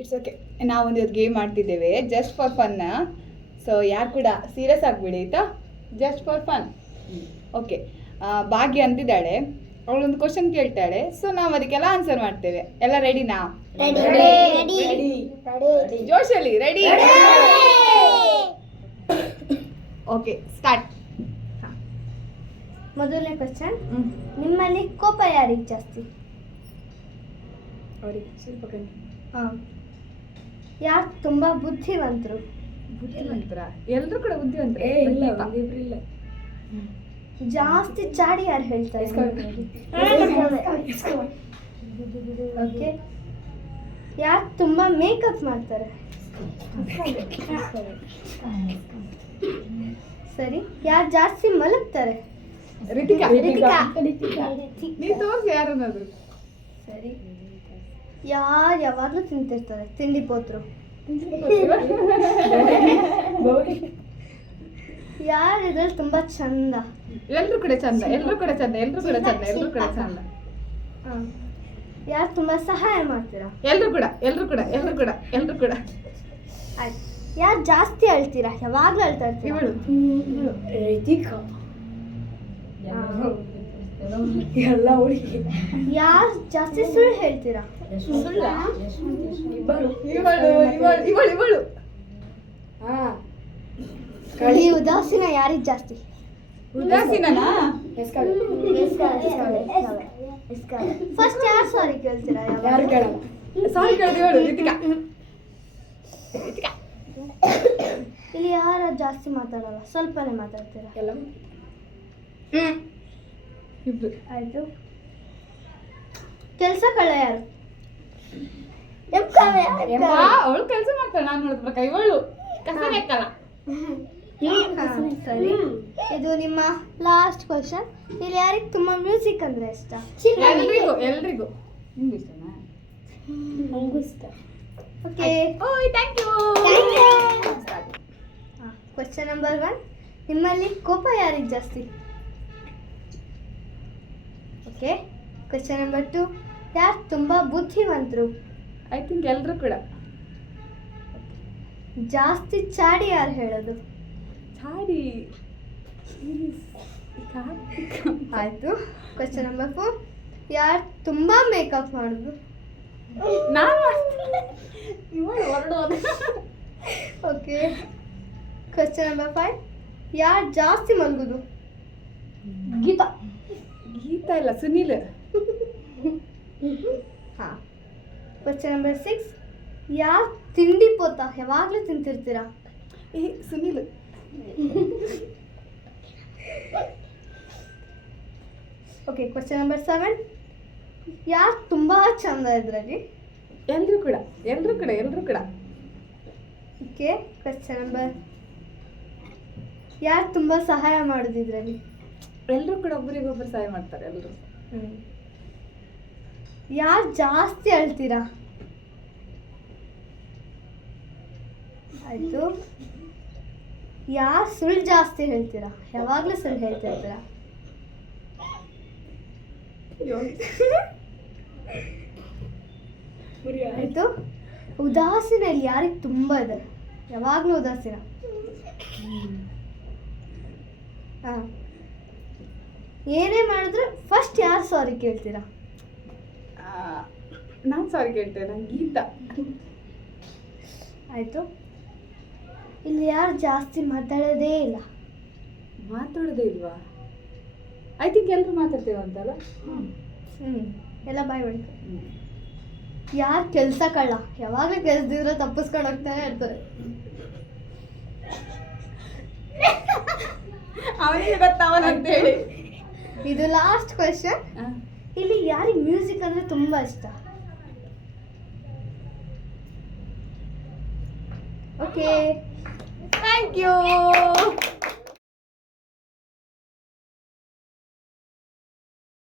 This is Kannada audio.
It's okay. ನಾವೊಂದು ಇವತ್ತು ಗೇಮ್ ಮಾಡ್ತಿದ್ದೇವೆ ಜಸ್ಟ್ ಫಾರ್ ಫನ್. ಸೊ ಯಾರು ಕೂಡ ಸೀರಿಯಸ್ ಆಗಿಬಿಡಿ ಆಯಿತಾ, just for fun. Okay, Bhagya ಅಂತಿದ್ದಾಳೆ, ಅವಳೊಂದು question ಕೇಳ್ತಾಳೆ. ಸೊ ನಾವು ಅದಕ್ಕೆಲ್ಲ ಆನ್ಸರ್ ಮಾಡ್ತೇವೆ. ಎಲ್ಲ ರೆಡಿನಾ? ಜೋಶಲ್ಲಿ ರೆಡಿ? Okay, start. ಮೊದಲನೇ ಕ್ವಶನ್, ನಿಮ್ಮಲ್ಲಿ ಕೋಪ ಯಾರಿಗೆ ಜಾಸ್ತಿ? ಅವ್ರಿಗೆ ಸ್ವಲ್ಪ ಕಮ್ಮಿ. ಹಾಂ. ಯಾರು ತುಂಬ ಬುದ್ಧಿವಂತರು? ಬುದ್ಧಿವಂತರ? ಎಲ್ಲರೂ ಕೂಡ ಬುದ್ಧಿವಂತರ? ಇಲ್ಲ. ಜಾಸ್ತಿ ಚಾಡಿ ಯಾರು ಹೇಳ್ತಾರೆ? ಓಕೆ. ಯಾರು ತುಂಬ ಮೇಕಪ್ ಮಾಡ್ತಾರೆ? ಸರಿ. ಯಾರು ಜಾಸ್ತಿ ಮಲಗ್ತಾರೆ? ರಿತಿಕಾ. ರಿತಿಕಾ. ನೀನು ತೋರಿಸಿ ಯಾರನ್ನಾದ್ರು. ಸರಿ. ಯಾವಾಗಲೂ ತಿಂತಿರ್ತಾರೆ? ತಿಂಡಿ ಪೋತ್ರು. ಯಾರು ಇದ್ರಲ್ಲಿ ತುಂಬಾ ಚಂದ? ಎಲ್ಲರೂ ಕೂಡ ಚಂದ. ಯಾರು ತುಂಬಾ ಸಹಾಯ ಮಾಡ್ತೀರಾ? ಎಲ್ಲರೂ ಕೂಡ. ಆಯ್ತು. ಯಾರು ಜಾಸ್ತಿ ಅಳ್ತೀರಾ? ಯಾವಾಗ್ಲೂ ಅಳ್ತಾ ಇರ್ತೀರಾ? ಇವಳು ರಿತಿಕಾ. ಎಲ್ಲ ಹುಡುಗಿ. ಯಾರು ಜಾಸ್ತಿ ಸುಳ್ಳು ಹೇಳ್ತೀರಾ? ಇವಳು. ಈ ಉದಾಸೀನ ಯಾರಿಗೆ ಜಾಸ್ತಿ? ಉದಾಸೀನನಾ? ಫಸ್ಟ್ ಯಾರು ಸಾರಿ ಕೇಳ್ತೀರಾ? ಯಾರು ಕೇಳಲ್ಲ. ಸಾರಿ ಕೇಳಿದೆ ಇವಳು, ರಿತಿಕಾ. ಇಲ್ಲಿ ಯಾರು ಜಾಸ್ತಿ ಮಾತಾಡಲ್ಲ, ಸ್ವಲ್ಪನೇ ಮಾತಾಡ್ತೀರಾ? ಎಲ್ಲ ಇಬ್ರು. ಆಯ್ತು. ಕೆಲಸ ಕಳ್ಳ ಯಾರು? ಅವಳು ಕೆಲಸ ಮಾಡ್ತಾಳೆ, ನಾನು ನೋಡಿದ ಪ್ರಕಾರ. ಇವಳು ಕಸ ಬೇಕಲ್ಲ. ಸರಿ. ಇದು ನಿಮ್ಮ ಲಾಸ್ಟ್ ಕ್ವಶನ್. ಇಲ್ಲಿ ಯಾರಿಗೆ ತುಂಬಾ ಮ್ಯೂಸಿಕ್ ಅಂದ್ರೆ ಇಷ್ಟ? ಎಲ್ರಿಗೂ. ನಿಮ್ಗೆ ಇಷ್ಟನಾ? ನಂಗೂ ಇಷ್ಟ. ಓಕೆ. ಓಯ್, ಥ್ಯಾಂಕ್ ಯು. ಕ್ವಶನ್ ನಂಬರ್ 1, ನಿಮ್ಮಲ್ಲಿ ಕೋಪ ಯಾರಿಗೆ ಜಾಸ್ತಿ? ಓಕೆ. ಕ್ವಶನ್ ನಂಬರ್ 2, ಯಾರು ತುಂಬಾ ಬುದ್ಧಿವಂತರು? ಐ ಥಿಂಕ್ ಎಲ್ಲರೂ ಕೂಡ. ಜಾಸ್ತಿ ಚಾಡಿ ಯಾರು ಹೇಳೋದು? ಚಾಡಿ. ಆಯ್ತು. ಕ್ವಶನ್ ನಂಬರ್ 4, ಯಾರು ತುಂಬಾ ಮೇಕಪ್ ಮಾಡೋದು? ನಾನು. ಓಕೆ. ಕ್ವಶನ್ ನಂಬರ್ 5, ಯಾರು ಜಾಸ್ತಿ ಮಲಗುದು? ಗೀತಾ ಇಲ್ಲ, ಸುನೀಲ್. ಹಾಂ. ಕ್ವಶನ್ ನಂಬರ್ 6, ಯಾರು ತಿಂಡಿ ಪೋತ? ಯಾವಾಗಲೂ ತಿಂತಿರ್ತೀರಾ? ಸುನೀಲ್. ಓಕೆ. ಕ್ವಶನ್ ನಂಬರ್ 7, ಯಾರು ತುಂಬ ಚಂದ ಇದರಲ್ಲಿ? ಎಲ್ಲರೂ ಕೂಡ. ಓಕೆ. ಕ್ವಶನ್ ನಂಬರ್, ಯಾರು ತುಂಬ ಸಹಾಯ ಮಾಡೋದು ಇದರಲ್ಲಿ? ಎಲ್ಲರೂ ಕೂಡ ಒಬ್ಬರಿಗೊಬ್ಬರು ಸಹಾಯ ಮಾಡ್ತಾರೆ. ಎಲ್ಲರೂ. ಯಾರು ಜಾಸ್ತಿ ಅಳ್ತೀರಾ? ಆಯಿತು. ಯಾರು ಸುಳ್ಳು ಜಾಸ್ತಿ ಹೇಳ್ತೀರಾ? ಯಾವಾಗಲೂ ಸುಳ್ಳು ಹೇಳ್ತಿರ್ತೀರಾ? ಆಯಿತು. ಉದಾಸೀನ ಇಲ್ಲಿ ಯಾರಿಗೆ ತುಂಬ ಇದೆ? ಯಾವಾಗಲೂ ಉದಾಸೀನ. ಹಾಂ. ಏನೇ ಮಾಡಿದ್ರು ಫಸ್ಟ್ ಯಾರು ಸಾರಿ ಕೇಳ್ತೀರಾ? ನಾನು ಸಾರಿ ಕೇಳ್ತೇನೆ, ಗೀತಾ. ಆಯಿತು. ಇಲ್ಲಿ ಯಾರು ಜಾಸ್ತಿ ಮಾತಾಡೋದೇ ಇಲ್ಲ? ಮಾತಾಡೋದೇ ಇಲ್ವಾ? ಐ ಥಿಂಕ್ ಎಲ್ಲರೂ ಮಾತಾಡ್ತೇವೆ ಅಂತಲ್ಲ. ಎಲ್ಲ ಬಾಯ್ ಬಳಿ. ಯಾರು ಕೆಲಸ ಕಳ್ಳ? ಯಾವಾಗಲೂ ಕೆಲಸದಿದ್ರೆ ತಪ್ಪಿಸ್ಕೊಂಡು ಹೋಗ್ತಾನೆ ಇರ್ತಾರೆ. ಅವನಿಗೆ ಗೊತ್ತವನಂತೇಳಿ. ಇದು ಲಾಸ್ಟ್ ಕ್ವೆಶ್ಚನ್. ಇಲ್ಲಿ ಯಾರಿಗೆ ಮ್ಯೂಸಿಕ್ ಅಂದರೆ ತುಂಬ ಇಷ್ಟ? Okay, thank you.